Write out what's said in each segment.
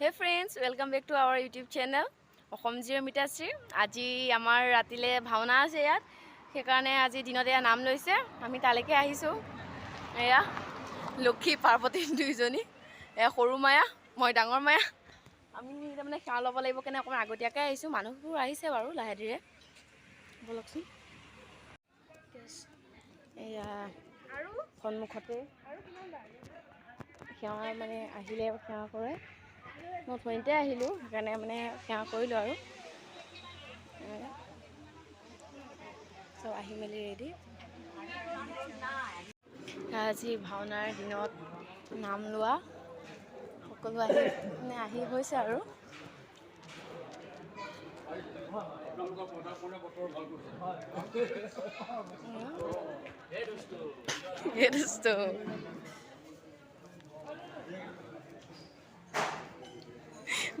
Hey friends, welcome back to our YouTube channel. অসমজীৰ মিতাশ্ৰী আজি আমাৰ ৰাতিলে ভাওনা আছে ইয়াত সেইকাৰণে আজি দিনতে নাম লৈছে আমি তালৈকে আহিছো এয়া লক্ষী পাৰ্বতী দুইজনী এয়া সৰু মায়া মই ডাঙৰ মায়া আমি মানে খেল ল'ব লাগিব কেনে অকমান আগতীয়াকৈ আহিছো মানুহবোৰ আহিছে বাৰু লাহে ধীৰে বলকচোন এয়া আৰু সন্মুখতে আৰু কিমান সেৱা মানে আহিলে সেৱা কৰে মই ফোনতে আহিলোঁ সেইকাৰণে মানে সেৱা কৰিলোঁ আৰু চব আহি মেলি ৰেডি আজি ভাওনাৰ দিনত নাম লোৱা সকলো আহি হৈছে আৰু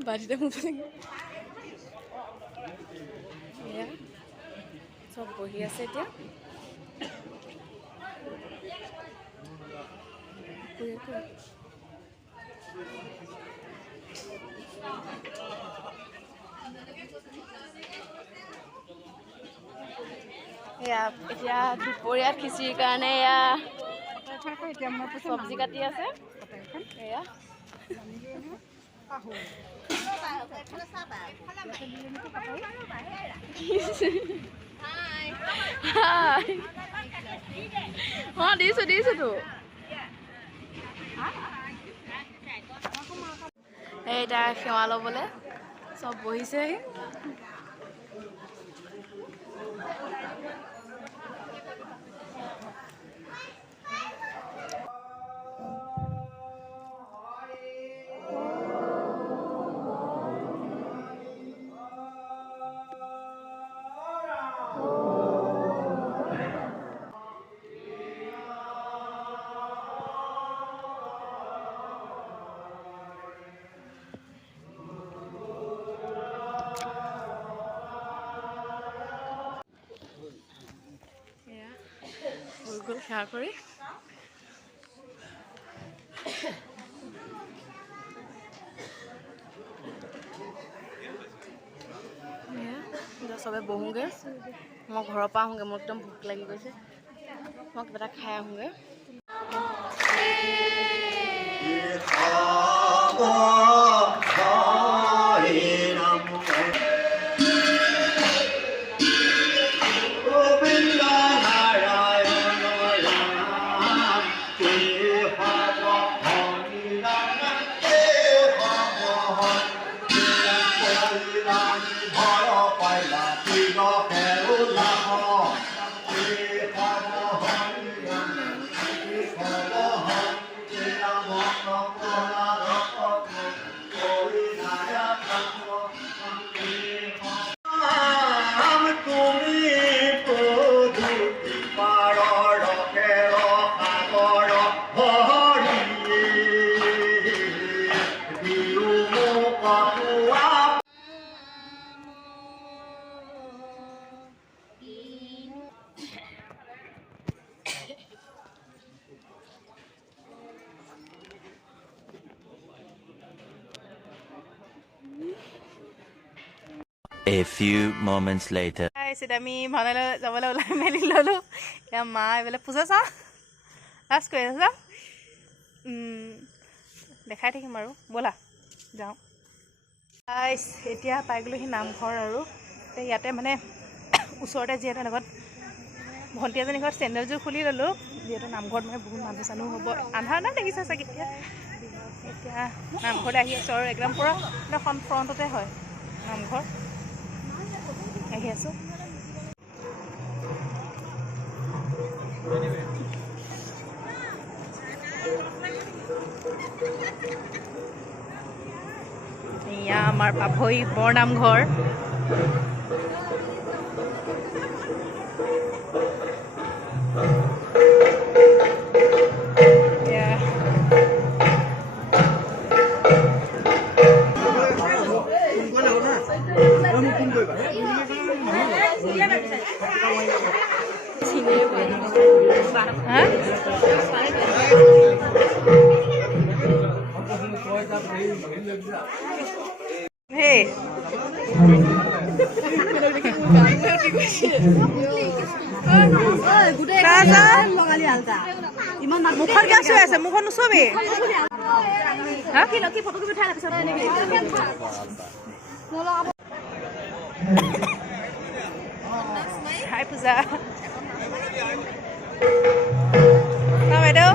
বাড়িতে সব বহি আছে এতিয়া এতিয়া দুপৰীয়া খিচিৰিৰ কাৰণে এয়া চব্জি কাটি আছে এয়া দিছো তো এইটা সেৱা ল'বলৈ চব বহিছে সেৱা কৰি চবে বহোগে মই ঘৰৰ পৰা আহোঁগে মোৰ একদম ভোক লাগি গৈছে মই কিবা এটা খাই আহোঁগে A few moments later. আমি ভাওনালৈ যাবলৈ ওলাই মেলি ল'লোঁ এতিয়া মা এইফালে পূজা চাওঁ লাজ কৰি আছা দেখাই থাকিম আৰু ব'লা যাওঁ এতিয়া পাই গ'লোঁ সেই নামঘৰ আৰু ইয়াতে মানে ওচৰতে যিহেতু লগত ভণ্টি এজনী ঘৰত চেণ্ডেলযোৰ খুলি ল'লোঁ যিহেতু নামঘৰত মানে বহুত মানুহ চানুহ হ'ব আন্ধাৰ নাই দেখিছে চাগে এতিয়া নামঘৰলৈ আহি আছোঁ আৰু একদম পূৰা একদম ফ্ৰণ্টতে হয় নামঘৰ আহি আছোঁ এয়া আমাৰ পাভৈ বৰ নামঘৰ Hey. মুখত গেছ হৈ আছে মুখত নুচবি হাই পূজা না বাইদেউ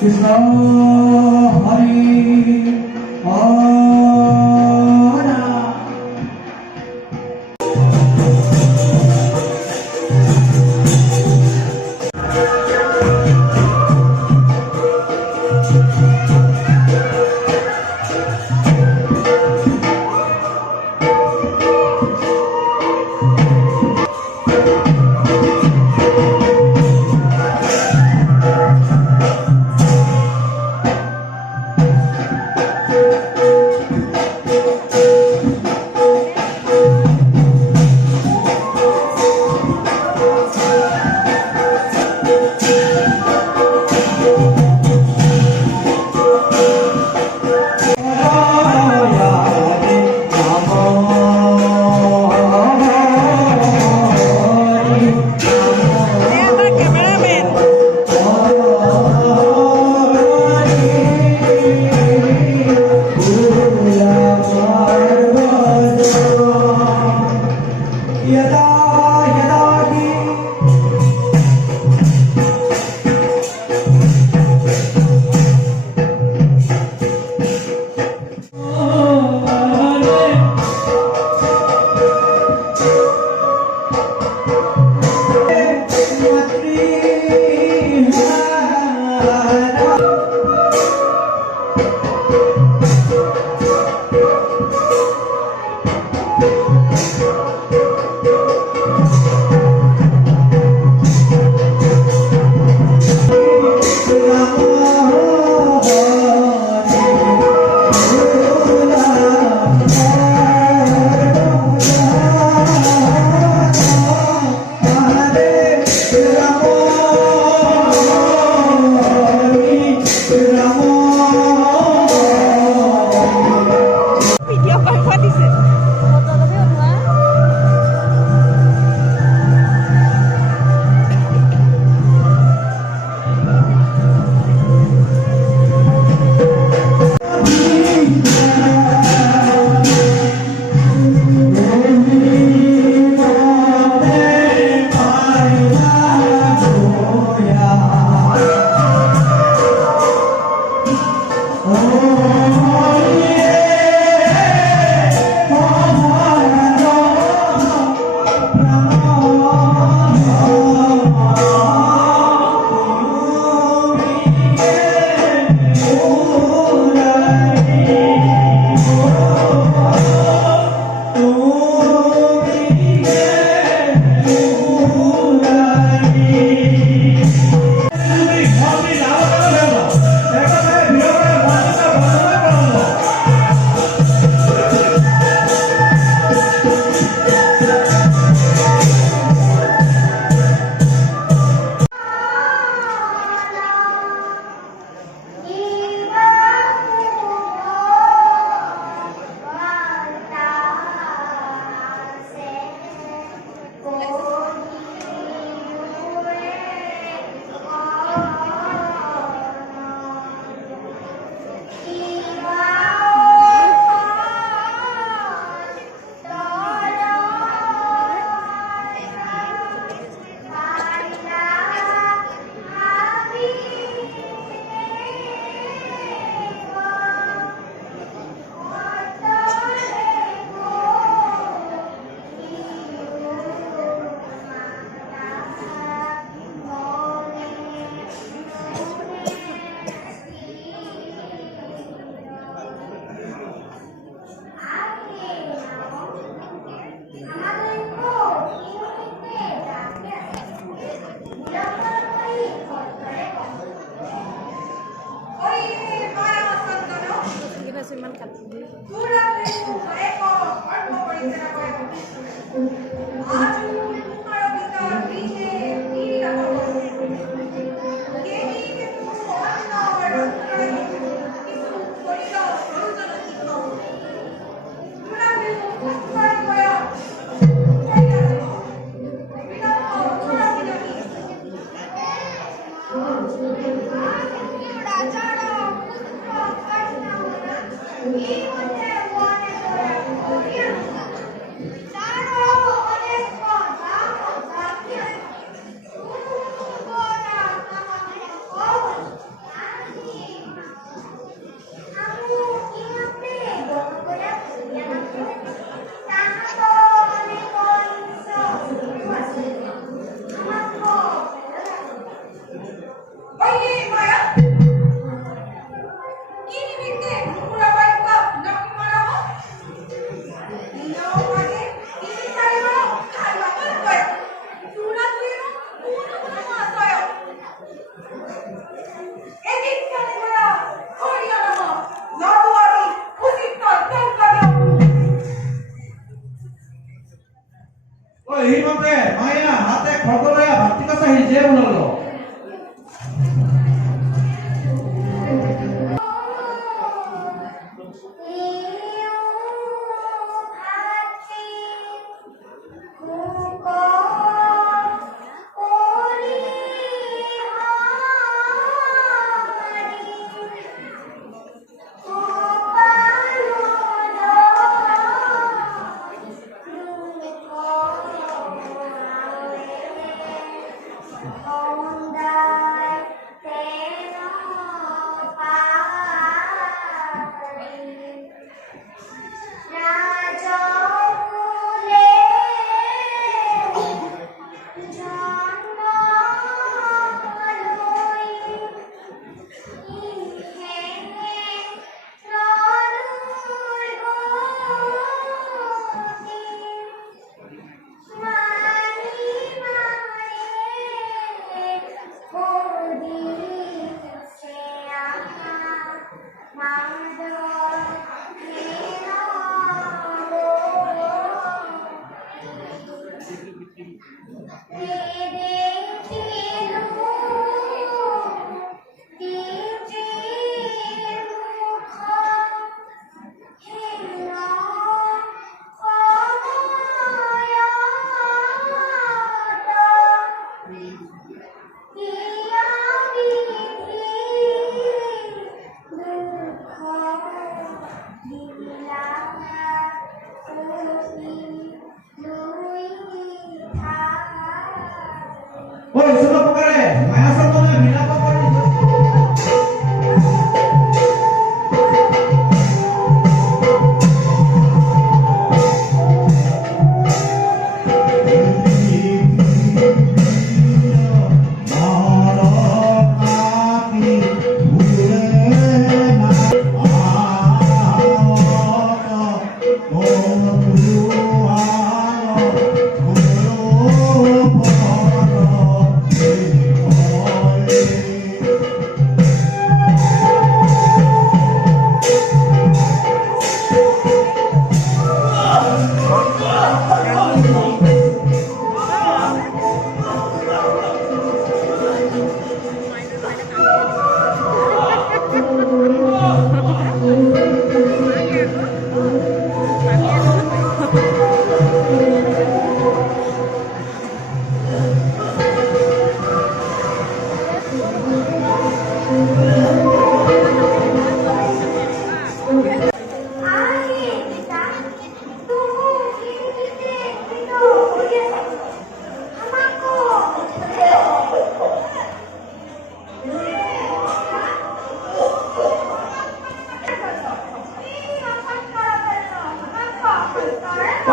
Krishna Hari Hara Hare ঐ ঈশ্বৰ প্ৰকাৰে মায়া চন্দনে বিলাপ কৰি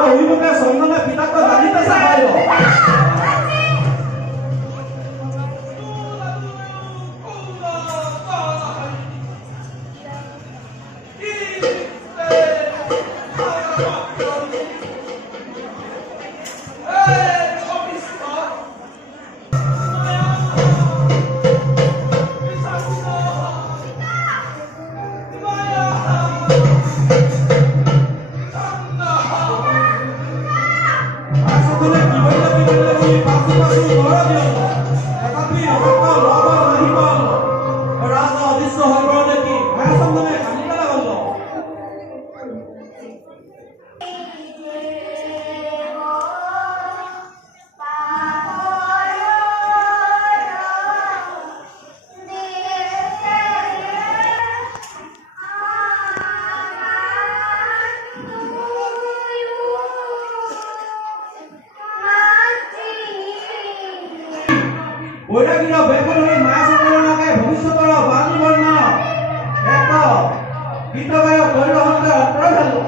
উইমুখে চন্দনে পিতাকে জানিতে চাহায় বৈৰাগীৰা বেকুল হয়ে মায়া চন্দনেৰ লাগে ভবিষ্যতৰ বাণী বৰ্ণ এক গীত গায়ক গৈৰহন্তে অন্তৰ ঢালো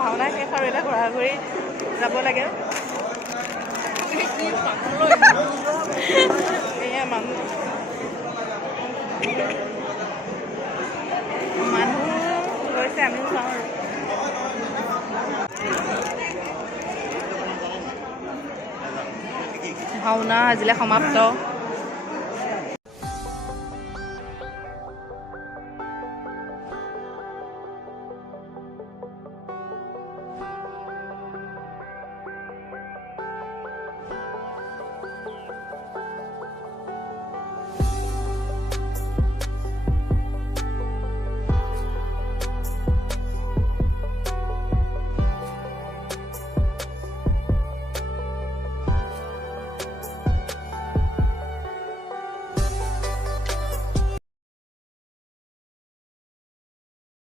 ভাওনা শেষ আৰু এটা ঘূৰা ঘূৰি যাব লাগে। এয়া মানুহ গৈছে, আমিও চাওঁ আৰু ভাওনা আজিলৈ সমাপ্ত।